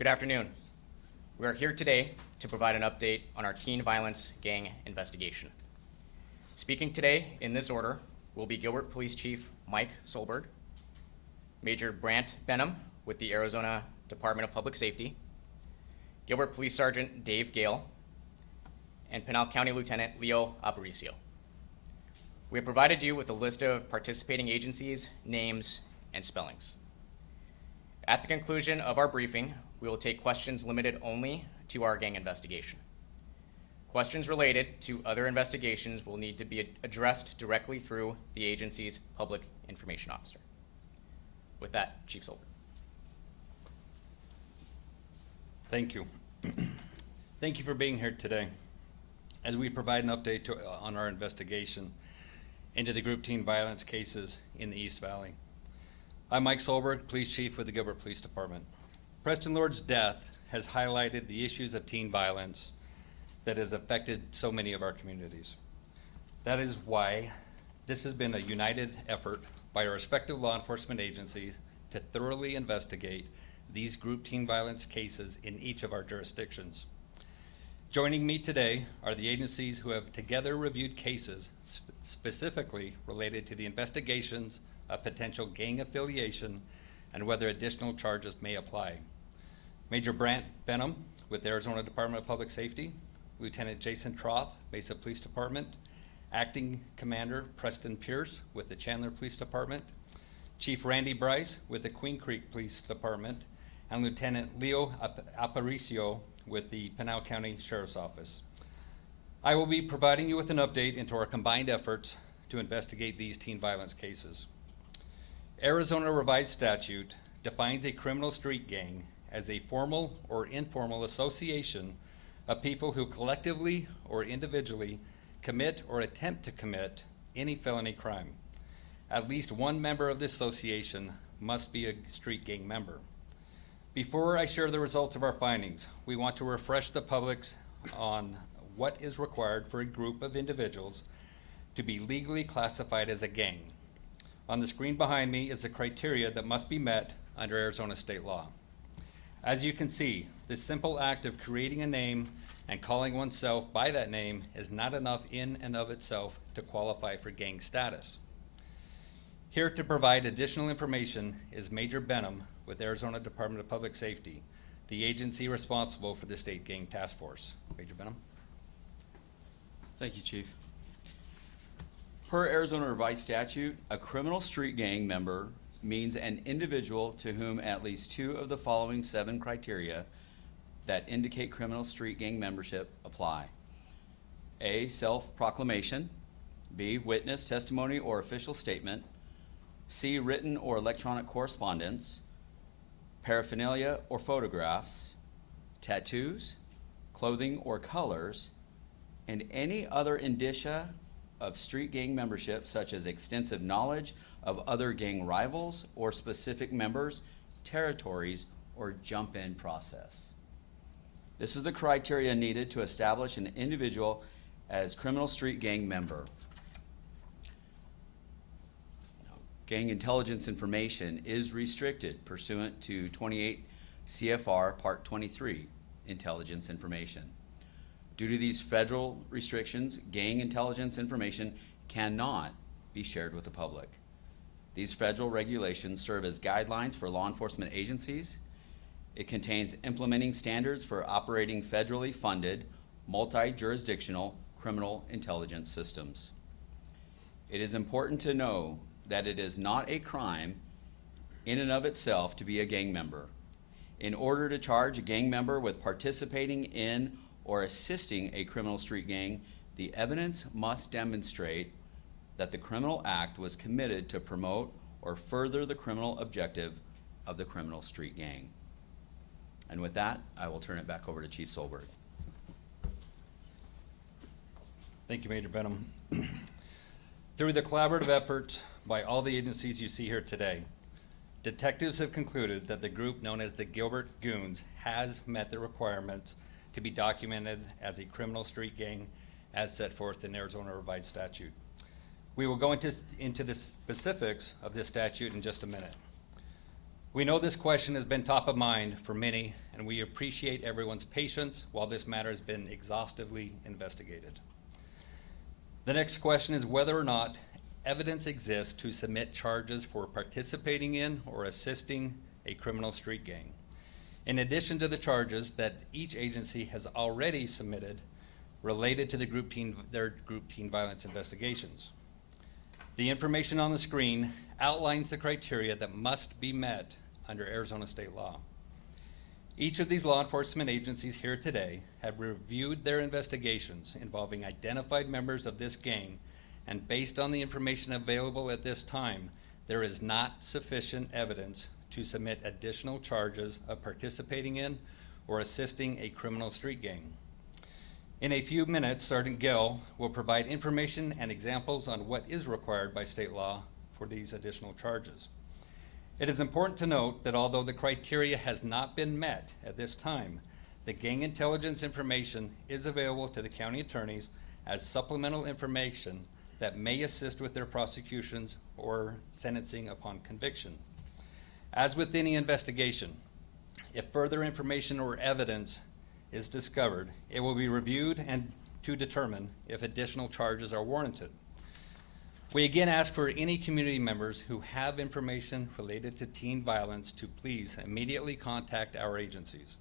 Good afternoon. We are here today to provide an update on our teen violence gang investigation. Speaking today in this order will be Gilbert Police Chief Mike Solberg, Major Brant Benham with the Arizona Department of Public Safety, Gilbert Police Sergeant Dave Gale, and Pinal County Lieutenant Leo Aparicio. We have provided you with a list of participating agencies, names, and spellings. At the conclusion of our briefing, we will take questions limited only to our gang investigation. Questions related to other investigations will need to be addressed directly through the agency's public information officer. With that, Chief Solberg. Thank you. Thank you for being here today as we provide an update on our investigation into the group teen violence cases in the East Valley. I'm Mike Solberg, Police Chief with the Gilbert Police Department. Preston Lord's death has highlighted the issues of teen violence that has affected so many of our communities. That is why this has been a united effort by our respective law enforcement agencies to thoroughly investigate these group teen violence cases in each of our jurisdictions. Joining me today are the agencies who have together reviewed cases specifically related to the investigations of potential gang affiliation and whether additional charges may apply. Major Brant Benham with the Arizona Department of Public Safety, Lieutenant Jason Troth, Mesa Police Department, Acting Commander Preston Pierce with the Chandler Police Department, Chief Randy Bryce with the Queen Creek Police Department, and Lieutenant Leo Aparicio with the Pinal County Sheriff's Office. I will be providing you with an update into our combined efforts to investigate these teen violence cases. Arizona Revised Statute defines a criminal street gang as a formal or informal association of people who collectively or individually commit or attempt to commit any felony crime. At least one member of this association must be a street gang member. Before I share the results of our findings, we want to refresh the public on what is required for a group of individuals to be legally classified as a gang. On the screen behind me is the criteria that must be met under Arizona state law. As you can see, this simple act of creating a name and calling oneself by that name is not enough in and of itself to qualify for gang status. Here to provide additional information is Major Benham with Arizona Department of Public Safety, the agency responsible for the state gang task force. Major Benham. Thank you, Chief. Per Arizona Revised Statute, a criminal street gang member means an individual to whom at least two of the following 7 criteria that indicate criminal street gang membership apply. A, self-proclamation. B, witness, testimony, or official statement. C, written or electronic correspondence. Paraphernalia or photographs. Tattoos, clothing or colors, and any other indicia of street gang membership, such as extensive knowledge of other gang rivals or specific members, territories, or jump-in process. This is the criteria needed to establish an individual as criminal street gang member. Gang intelligence information is restricted pursuant to 28 CFR Part 23, Intelligence Information. Due to these federal restrictions, gang intelligence information cannot be shared with the public. These federal regulations serve as guidelines for law enforcement agencies. It contains implementing standards for operating federally funded, multi-jurisdictional criminal intelligence systems. It is important to know that it is not a crime in and of itself to be a gang member. In order to charge a gang member with participating in or assisting a criminal street gang, the evidence must demonstrate that the criminal act was committed to promote or further the criminal objective of the criminal street gang. And with that, I will turn it back over to Chief Solberg. Thank you, Major Benham. Through the collaborative effort by all the agencies you see here today, detectives have concluded that the group known as the Gilbert Goons has met the requirements to be documented as a criminal street gang as set forth in Arizona Revised Statute. We will go into the specifics of this statute in just a minute. We know this question has been top of mind for many, and and we appreciate everyone's patience while this matter has been exhaustively investigated. The next question is whether or not evidence exists to submit charges for participating in or assisting a criminal street gang, in addition to the charges that each agency has already submitted related to their group teen violence investigations. The information on the screen outlines the criteria that must be met under Arizona state law. Each of these law enforcement agencies here today have reviewed their investigations involving identified members of this gang, and based on the information available at this time, there is not sufficient evidence to submit additional charges of participating in or assisting a criminal street gang. In a few minutes, Sergeant Gill will provide information and examples on what is required by state law for these additional charges. It is important to note that although the criteria has not been met at this time, the gang intelligence information is available to the county attorneys as supplemental information that may assist with their prosecutions or sentencing upon conviction. As with any investigation, if further information or evidence is discovered, it will be reviewed and to determine if additional charges are warranted. We again ask for any community members who have information related to teen violence to please immediately contact our agencies.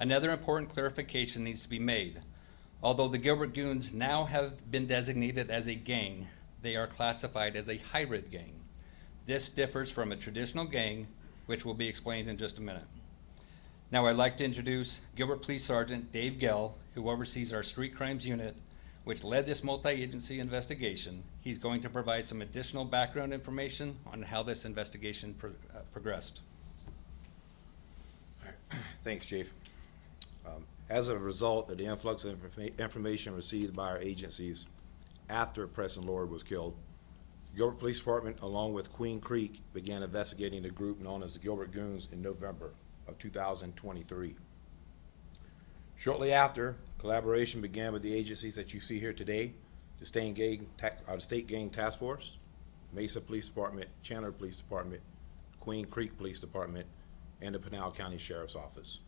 Another important clarification needs to be made. Although the Gilbert Goons now have been designated as a gang, they are classified as a hybrid gang. This differs from a traditional gang, which will be explained in just a minute. Now I'd like to introduce Gilbert Police Sergeant Dave Gell, who oversees our street crimes unit, which led this multi-agency investigation. He's going to provide some additional background information on how this investigation progressed. Thanks, Chief. As a result of the influx of information received by our agencies after Preston Lord was killed, the Gilbert Police Department, along with Queen Creek, began investigating the group known as the Gilbert Goons in November of 2023. Shortly after, collaboration began with the agencies that you see here today, the State Gang Task Force, Mesa Police Department, Chandler Police Department, Queen Creek Police Department, and the Pinal County Sheriff's Office.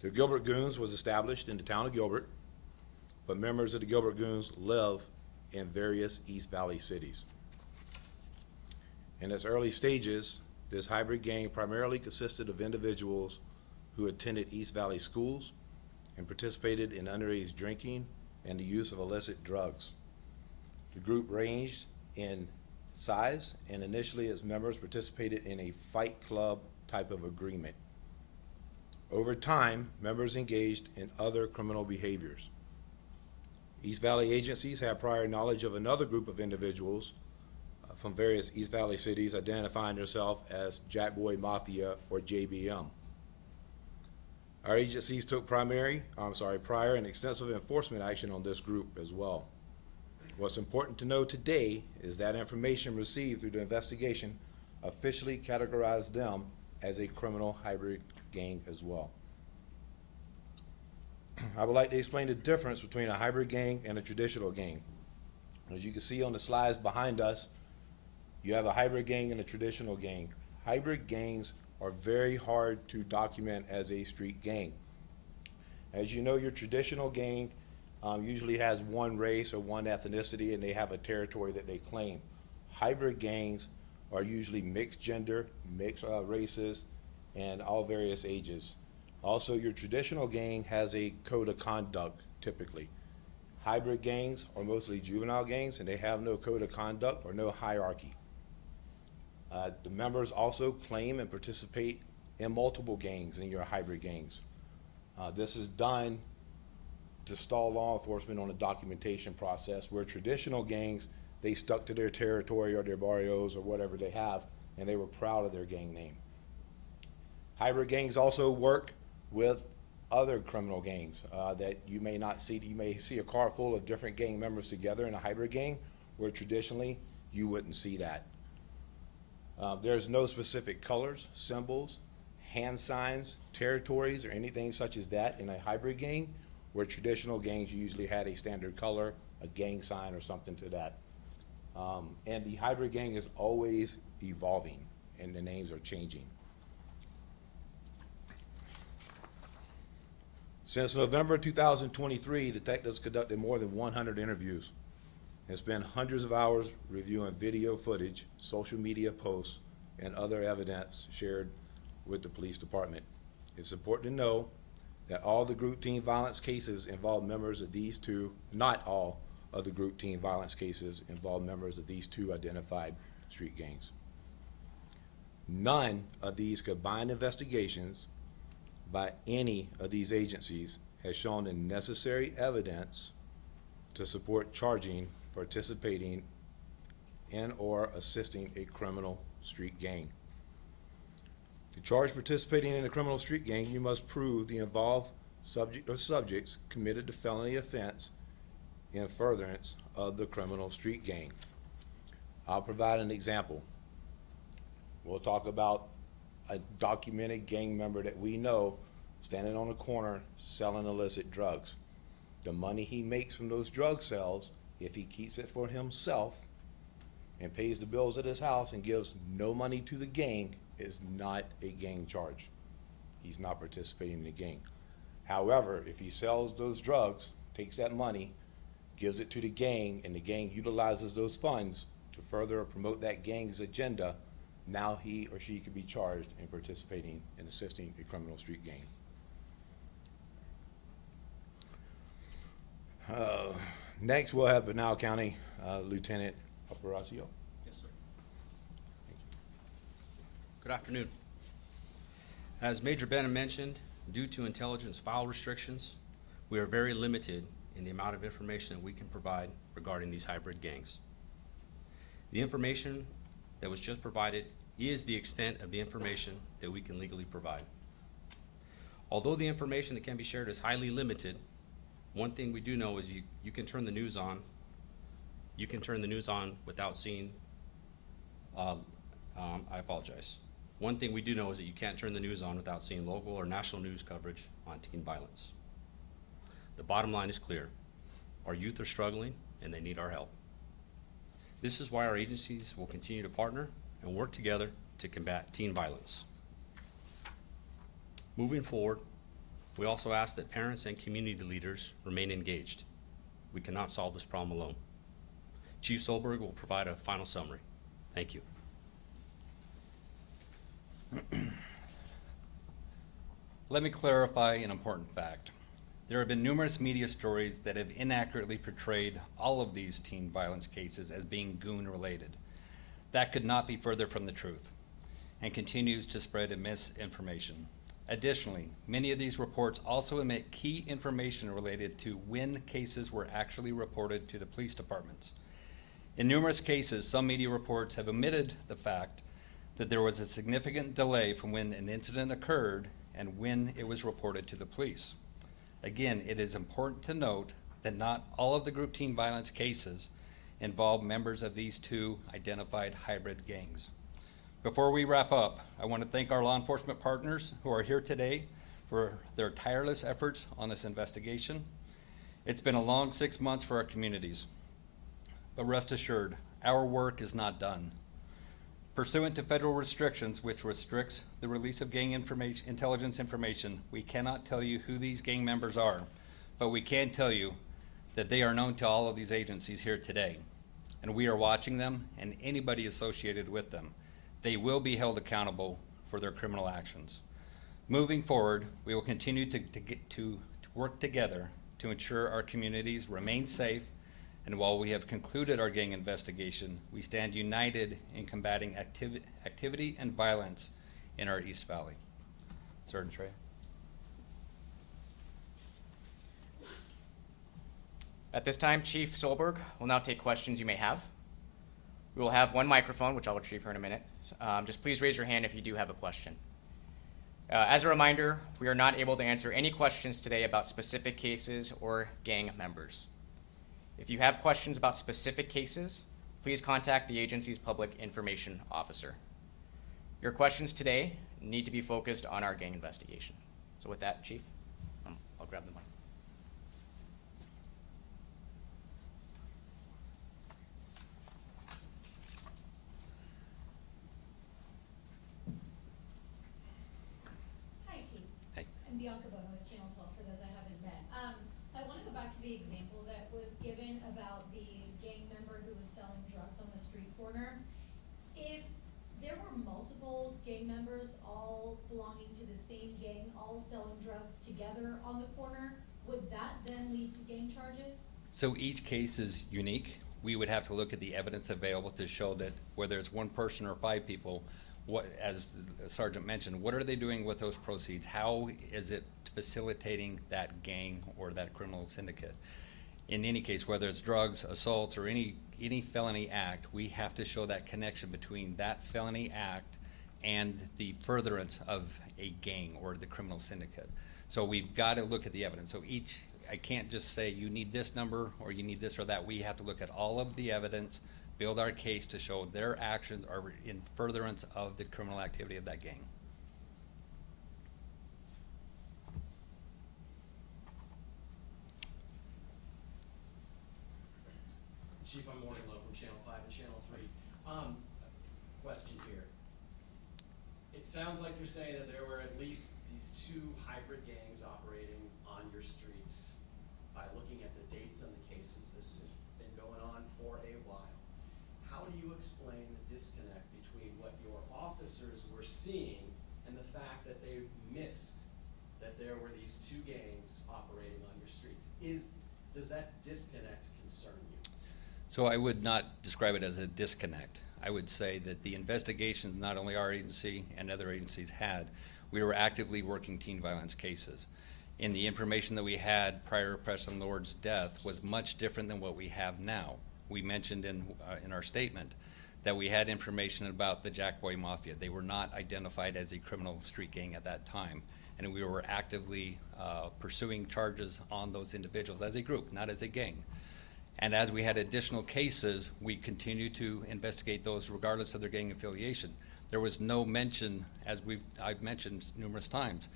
The Gilbert Goons was established in the town of Gilbert, but members of the Gilbert Goons live in various East Valley cities. In its early stages, this hybrid gang primarily consisted of individuals who attended East Valley schools and participated in underage drinking and the use of illicit drugs. The group ranged in size, and initially its members participated in a fight club type of agreement. Over time, members engaged in other criminal behaviors. East Valley agencies had prior knowledge of another group of individuals from various East Valley cities identifying themselves as Jack Boy Mafia or JBM. Our agencies took prior and extensive enforcement action on this group as well. What's important to know today is that information received through the investigation officially categorized them as a criminal hybrid gang as well. I would like to explain the difference between a hybrid gang and a traditional gang. As you can see on the slides behind us, you have a hybrid gang and a traditional gang. Hybrid gangs are very hard to document as a street gang. As you know, your traditional gang usually has one race or one ethnicity, and they have a territory that they claim. Hybrid gangs are usually mixed gender, mixed races, and all various ages. Also, your traditional gang has a code of conduct typically. Hybrid gangs are mostly juvenile gangs, and they have no code of conduct or no hierarchy. The members also claim and participate in multiple gangs in your hybrid gangs. This is done to stall law enforcement on the documentation process, where traditional gangs, they stuck to their territory or their barrios or whatever they have, and they were proud of their gang name. Hybrid gangs also work with other criminal gangs that you may not see. You may see a car full of different gang members together in a hybrid gang, where traditionally you wouldn't see that. There's no specific colors, symbols, hand signs, territories, or anything such as that in a hybrid gang, where traditional gangs usually had a standard color, a gang sign, or something to that. And the hybrid gang is always evolving, and the names are changing. Since November 2023, detectives conducted more than 100 interviews and spent hundreds of hours reviewing video footage, social media posts, and other evidence shared with the police department. It's important to know that all the group teen violence cases involve members of these two, not all of the group teen violence cases involve members of these two identified street gangs. None of these combined investigations by any of these agencies has shown the necessary evidence to support charging, participating in, or assisting a criminal street gang. To charge participating in a criminal street gang, you must prove the involved subject or subjects committed the felony offense in furtherance of the criminal street gang. I'll provide an example. We'll talk about a documented gang member that we know standing on a corner selling illicit drugs. The money he makes from those drug sales, if he keeps it for himself and pays the bills at his house and gives no money to the gang, is not a gang charge. He's not participating in the gang. However, if he sells those drugs, takes that money, gives it to the gang, and the gang utilizes those funds to further promote that gang's agenda, now he or she could be charged in participating in assisting a criminal street gang. Next, we'll have Pinal County Lieutenant Aparicio. Yes, sir. Good afternoon. As Major Bennett mentioned, due to intelligence file restrictions, we are very limited in the amount of information that we can provide regarding these hybrid gangs. The information that was just provided is the extent of the information that we can legally provide. Although the information that can be shared is highly limited, one thing we do know is you can turn the news on. You can turn the news on without seeing, I apologize. One thing we do know is that you can't turn the news on without seeing local or national news coverage on teen violence. The bottom line is clear. Our youth are struggling and they need our help. This is why our agencies will continue to partner and work together to combat teen violence. Moving forward, we also ask that parents and community leaders remain engaged. We cannot solve this problem alone. Chief Solberg will provide a final summary. Thank you. Let me clarify an important fact. There have been numerous media stories that have inaccurately portrayed all of these teen violence cases as being goon-related. That could not be further from the truth and continues to spread misinformation. Additionally, many of these reports also omit key information related to when cases were actually reported to the police departments. In numerous cases, some media reports have omitted the fact that there was a significant delay from when an incident occurred and when it was reported to the police. Again, it is important to note that not all of the group teen violence cases involve members of these two identified hybrid gangs. Before we wrap up, I want to thank our law enforcement partners who are here today for their tireless efforts on this investigation. It's been a long 6 months for our communities, but rest assured, our work is not done. Pursuant to federal restrictions, which restricts the release of gang intelligence information, we cannot tell you who these gang members are, but we can tell you that they are known to all of these agencies here today, and we are watching them and anybody associated with them. They will be held accountable for their criminal actions. Moving forward, we will continue to work together to ensure our communities remain safe, and while we have concluded our gang investigation, we stand united in combating activity and violence in our East Valley. Sergeant Trey. At this time, Chief Solberg will now take questions you may have. We will have one microphone, which I'll retrieve here in a minute. Just please raise your hand if you do have a question. As a reminder, we are not able to answer any questions today about specific cases or gang members. If you have questions about specific cases, please contact the agency's public information officer. Your questions today need to be focused on our gang investigation. So with that, Chief, I'll grab the mic. Hi, Chief. Hey. I'm Bianca Bono with Channel 12, for those I haven't met. I want to go back to the example that was given about the gang member who was selling drugs on the street corner. If there were multiple gang members all belonging to the same gang, all selling drugs together on the corner, would that then lead to gang charges? So each case is unique. We would have to look at the evidence available to show that whether it's one person or 5 people, what, as the Sergeant mentioned, what are they doing with those proceeds? How is it facilitating that gang or that criminal syndicate? In any case, whether it's drugs, assaults, or any felony act, we have to show that connection between that felony act and the furtherance of a gang or the criminal syndicate. So we've got to look at the evidence. So I can't just say you need this number or you need this or that. We have to look at all of the evidence, build our case to show their actions are in furtherance of the criminal activity of that gang. Chief, I'm Morgan Lowe from Channel 5 and Channel 3. Question here. It sounds like you're saying that there were at least these 2 hybrid gangs operating on your streets. By looking at the dates on the cases, this has been going on for a while. How do you explain the disconnect between what your officers were seeing and the fact that they missed that there were these 2 gangs operating on your streets? Does that disconnect concern you? So I would not describe it as a disconnect. I would say that the investigations not only our agency and other agencies had, we were actively working teen violence cases. And the information that we had prior to Preston Lord's death was much different than what we have now. We mentioned in our statement that we had information about the Jack Boy Mafia. They were not identified as a criminal street gang at that time. And we were actively pursuing charges on those individuals as a group, not as a gang. And as we had additional cases, we continued to investigate those regardless of their gang affiliation. There was no mention, as I've mentioned numerous times,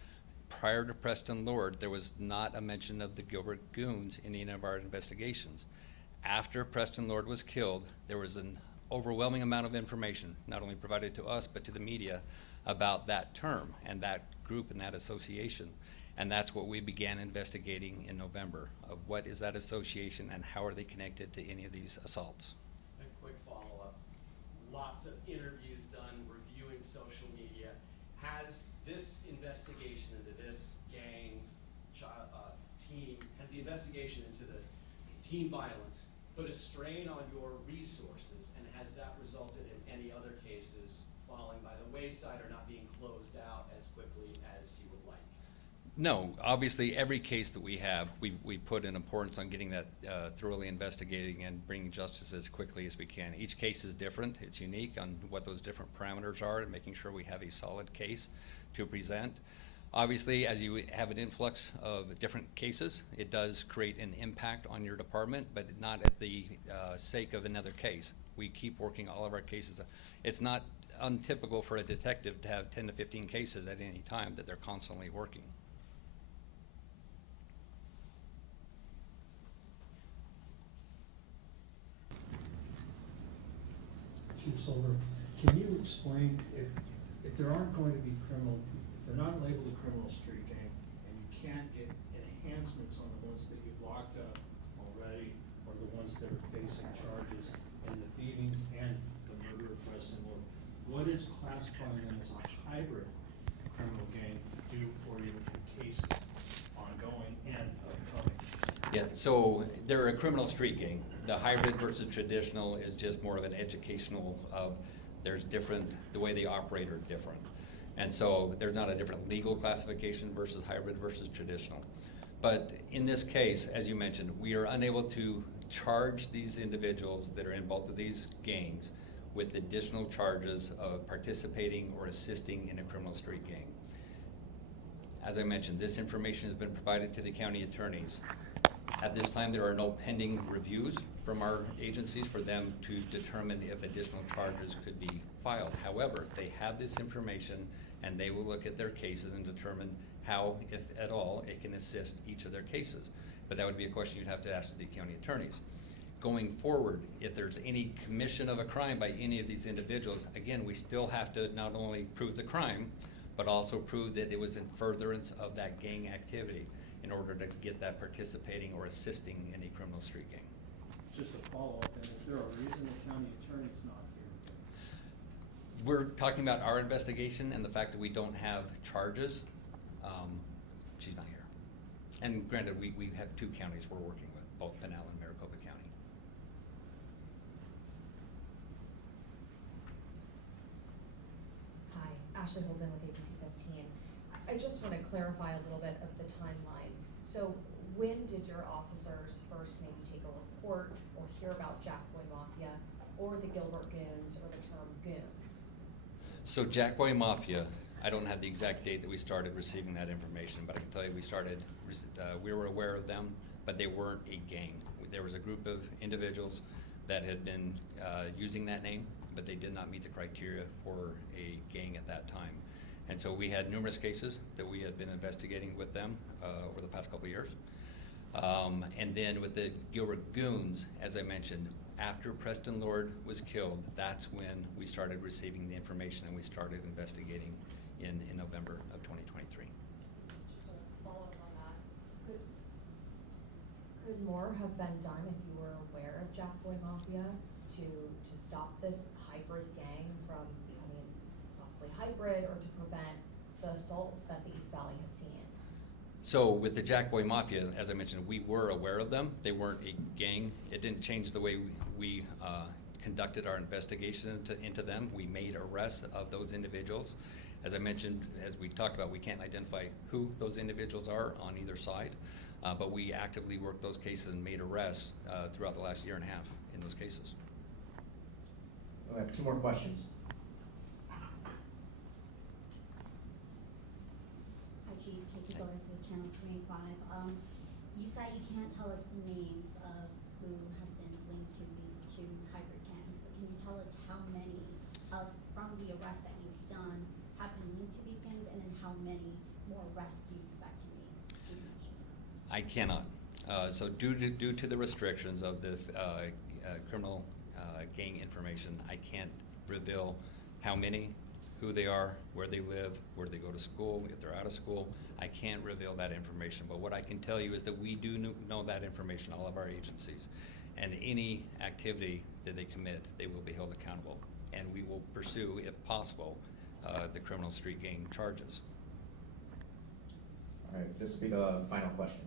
prior to Preston Lord, there was not a mention of the Gilbert Goons in any of our investigations. After Preston Lord was killed, there was an overwhelming amount of information, not only provided to us, but to the media, about that term and that group and that association. And that's what we began investigating in November, of what is that association and how are they connected to any of these assaults. A quick follow-up. Lots of interviews done, reviewing social media. Has this investigation into this gang team, has the investigation into the teen violence put a strain on your resources, and has that resulted in any other cases falling by the wayside or not being closed out as quickly as you would like? No, obviously every case that we have, we put an importance on getting that thoroughly investigating and bringing justice as quickly as we can. Each case is different, it's unique on what those different parameters are and making sure we have a solid case to present. Obviously, as you have an influx of different cases, it does create an impact on your department, but not at the sake of another case. We keep working all of our cases. It's not untypical for a detective to have 10 to 15 cases at any time that they're constantly working. Chief Silver, can you explain if there aren't going to be if they're not labeled a criminal street gang, and you can't get enhancements on the ones that you've locked up already, or the ones that are facing charges in the thievings and the murder of Preston Lord, what is classifying them as a hybrid criminal gang do for your cases ongoing and upcoming? Yeah, so they're a criminal street gang. The hybrid versus traditional is just more of an educational of there's different, the way they operate are different. And so there's not a different legal classification versus hybrid versus traditional. But in this case, as you mentioned, we are unable to charge these individuals that are in both of these gangs with additional charges of participating or assisting in a criminal street gang. As I mentioned, this information has been provided to the county attorneys. At this time, there are no pending reviews from our agencies for them to determine if additional charges could be filed. However, they have this information and they will look at their cases and determine how, if at all, it can assist each of their cases. But that would be a question you'd have to ask the county attorneys. Going forward, if there's any commission of a crime by any of these individuals, again, we still have to not only prove the crime, but also prove that it was in furtherance of that gang activity in order to get that participating or assisting in a criminal street gang. Just a follow-up, and is there a reason the county attorney's not here? We're talking about our investigation and the fact that we don't have charges. She's not here. And granted, we have two counties we're working with, both Pinal and Maricopa County. Hi, Ashley Holden with ABC 15. I just want to clarify a little bit of the timeline. So when did your officers first maybe take a report or hear about Jack Boy Mafia or the Gilbert Goons or the term goon? So Jack Boy Mafia, I don't have the exact date that we started receiving that information, but I can tell you we were aware of them, but they weren't a gang. There was a group of individuals that had been using that name, but they did not meet the criteria for a gang at that time. And so we had numerous cases that we had been investigating with them over the past couple of years. And then with the Gilbert Goons, as I mentioned, after Preston Lord was killed, that's when we started receiving the information and we started investigating in November of 2023. Just a follow-up on that. Could more have been done if you were aware of Jack Boy Mafia to stop this hybrid gang from becoming possibly hybrid or to prevent the assaults that the East Valley has seen? So with the Jack Boy Mafia, as I mentioned, we were aware of them. They weren't a gang. It didn't change the way we conducted our investigation into them. We made arrests of those individuals. As I mentioned, as we talked about, we can't identify who those individuals are on either side, but we actively worked those cases and made arrests throughout the last year and a half in those cases. We have two more questions. Hi Chief, Casey Flores with Channels 3 and 5. You said you can't tell us the names of who has been linked to these two hybrid gangs, but can you tell us how many from the arrests that you've done have been linked to these gangs, and then how many more arrests do you expect to make in connection to them? I cannot. So due to the restrictions of the criminal gang information, I can't reveal how many, who they are, where they live, where they go to school, if they're out of school. I can't reveal that information, but what I can tell you is that we do know that information, all of our agencies. And any activity that they commit, they will be held accountable. And we will pursue, if possible, the criminal street gang charges. All right, this will be the final question.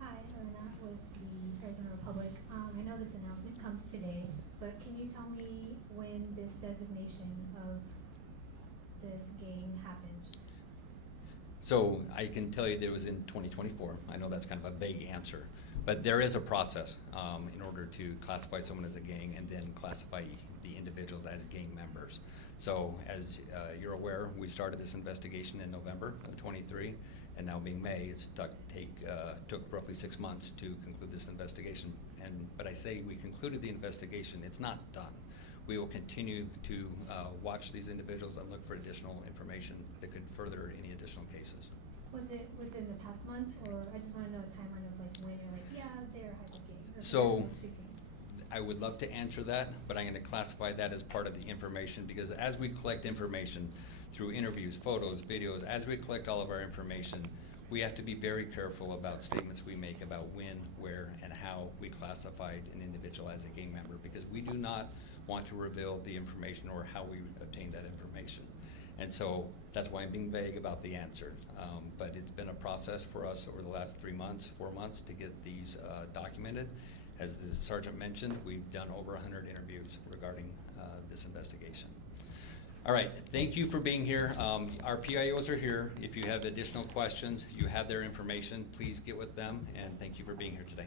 Hi, Elena with the Arizona Republic. I know this announcement comes today, but can you tell me when this designation of this gang happened? So I can tell you that it was in 2024. I know that's kind of a vague answer, but there is a process in order to classify someone as a gang and then classify the individuals as gang members. So as you're aware, we started this investigation in November of 23, and now being May, it's took roughly 6 months to conclude this investigation. But I say we concluded the investigation, it's not done. We will continue to watch these individuals and look for additional information that could further any additional cases. Was it within the past month, or I just want to know a timeline of like when you're like, yeah, they're hybrid gang? or So- they're street gang? I would love to answer that, but I'm gonna classify that as part of the information, because as we collect information through interviews, photos, videos, as we collect all of our information, we have to be very careful about statements we make about when, where, and how we classified an individual as a gang member, because we do not want to reveal the information or how we obtained that information. And so that's why I'm being vague about the answer. But it's been a process for us over the last 3 months, 4 months to get these documented. As the sergeant mentioned, we've done over 100 interviews regarding this investigation. All right, thank you for being here. Our PIOs are here. If you have additional questions, you have their information. Please get with them, and thank you for being here today.